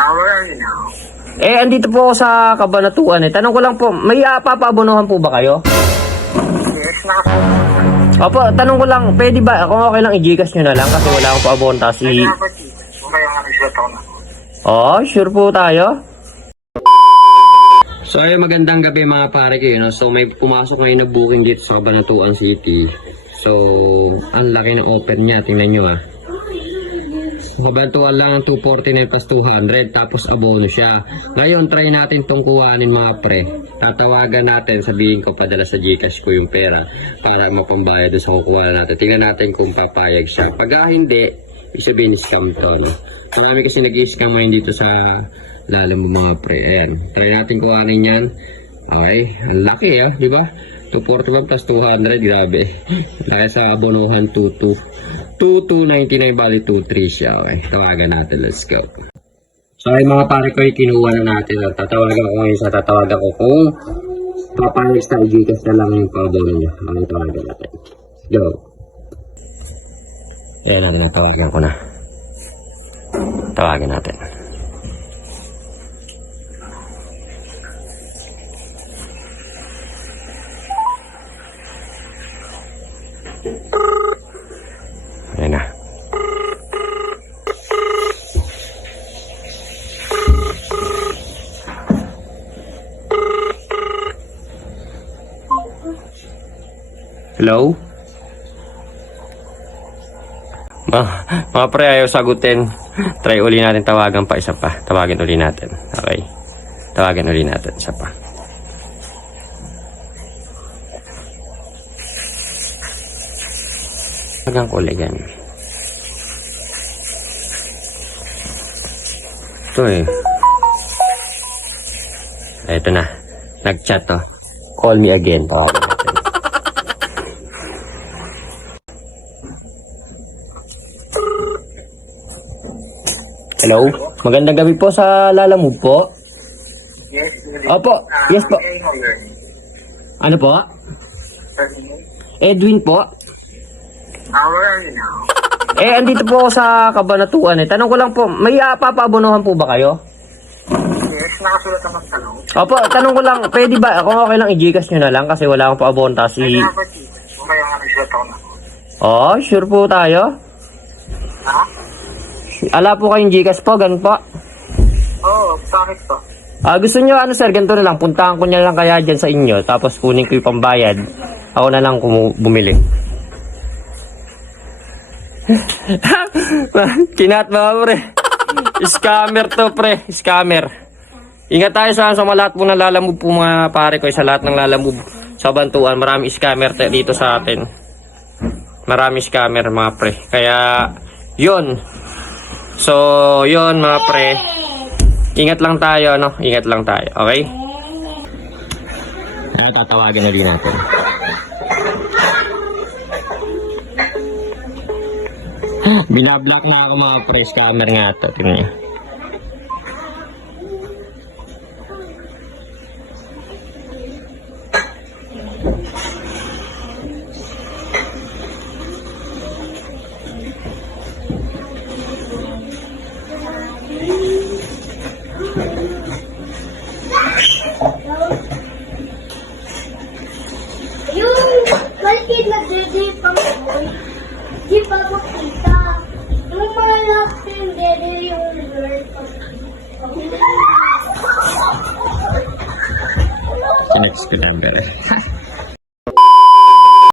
Where are you now? Andito po ako sa Cabanatuan eh. Tanong ko lang po, may papaabonohan po ba kayo? Yes, nakasunod. Opo, tanong ko lang, pwede ba, kung okay lang i-Gcash nyo na lang kasi wala akong paabon, tapos Pwede na ba dito? Kaya nga nag-shot ako na. sure po tayo. So ayun, magandang gabi mga pare ko yun. So may pumasok ngayon na booking dito sa Cabanatuan City. So, ang laki ng offer niya, tingnan nyo ah. Kabantuan lang ang 249 plus 200 tapos abono siya. Ngayon try natin tong kuhanin mga pre. Tatawagan natin, sabihin ko padala sa Gcash ko yung pera para mapambayad sa kukuha natin. Tingnan natin kung papayag siya. Pag hindi, isabihin scam to. No? Marami kasi nag-i-scam ngayon dito sa lalim mo mga pre. Ayan. Try natin kuhanin yan. Okay, ang laki ah, di ba? 241 plus 200, grabe. Kaya sa abonohan 2299 bali 23 siya. Okay, tawagan natin. Let's go. So ay mga pare ko, kinuha na natin. Tatawagan ko ngayon sa tatawagan ko kung papayag sa Gcash na lang yung pabono niya. Okay, tawagan natin. Go. Yan natin, tawagan ko na. Tawagan natin. Ayan na. Hello? Mga pre, ayaw sagutin. Try uli natin tawagan pa isa pa. Tawagin uli natin. Okay. Tawagin uli natin isa pa. Tawagan ko ulit yan. Ito eh. Ito na. Nag-chat to. Call me again. Tawagan natin. Hello? Magandang gabi po sa Lalamove po. Yes, Opo. Yes po. Ano po? Edwin po. Where are you now? Andito po ako sa Cabanatuan eh. Tanong ko lang po, may papaabonohan po ba kayo? Yes, nakasulat ang tanong. Opo, tanong ko lang, pwede ba, kung okay lang i-Gcash nyo na lang kasi wala akong paabon, tapos Pwede na ba dito? Kaya nga nag-shot ako na. sure po tayo. Ha? Ala po kayong Gcash po, ganun po. Bakit po? Gusto nyo, ano sir, ganito na lang, puntahan ko na lang kaya dyan sa inyo, tapos kunin ko yung pambayad. Ako na lang bumili. Kinat mga pre. Scammer to pre, scammer. Ingat tayo sa lahat po ng Lalamove po mga pare ko, sa lahat ng Lalamove sa Bantuan. Marami scammer dito sa atin. Marami scammer mga pre. Kaya yun. So yun mga pre. Ingat lang tayo, no? Ingat lang tayo, okay? Tatawagin na din natin. Binablock na ako mga pre, scammer nga ito. Tingnan nyo. Yung maliit na dede pang boy, di pa makita. Yung mga laking dede yung girl pang Next ko number.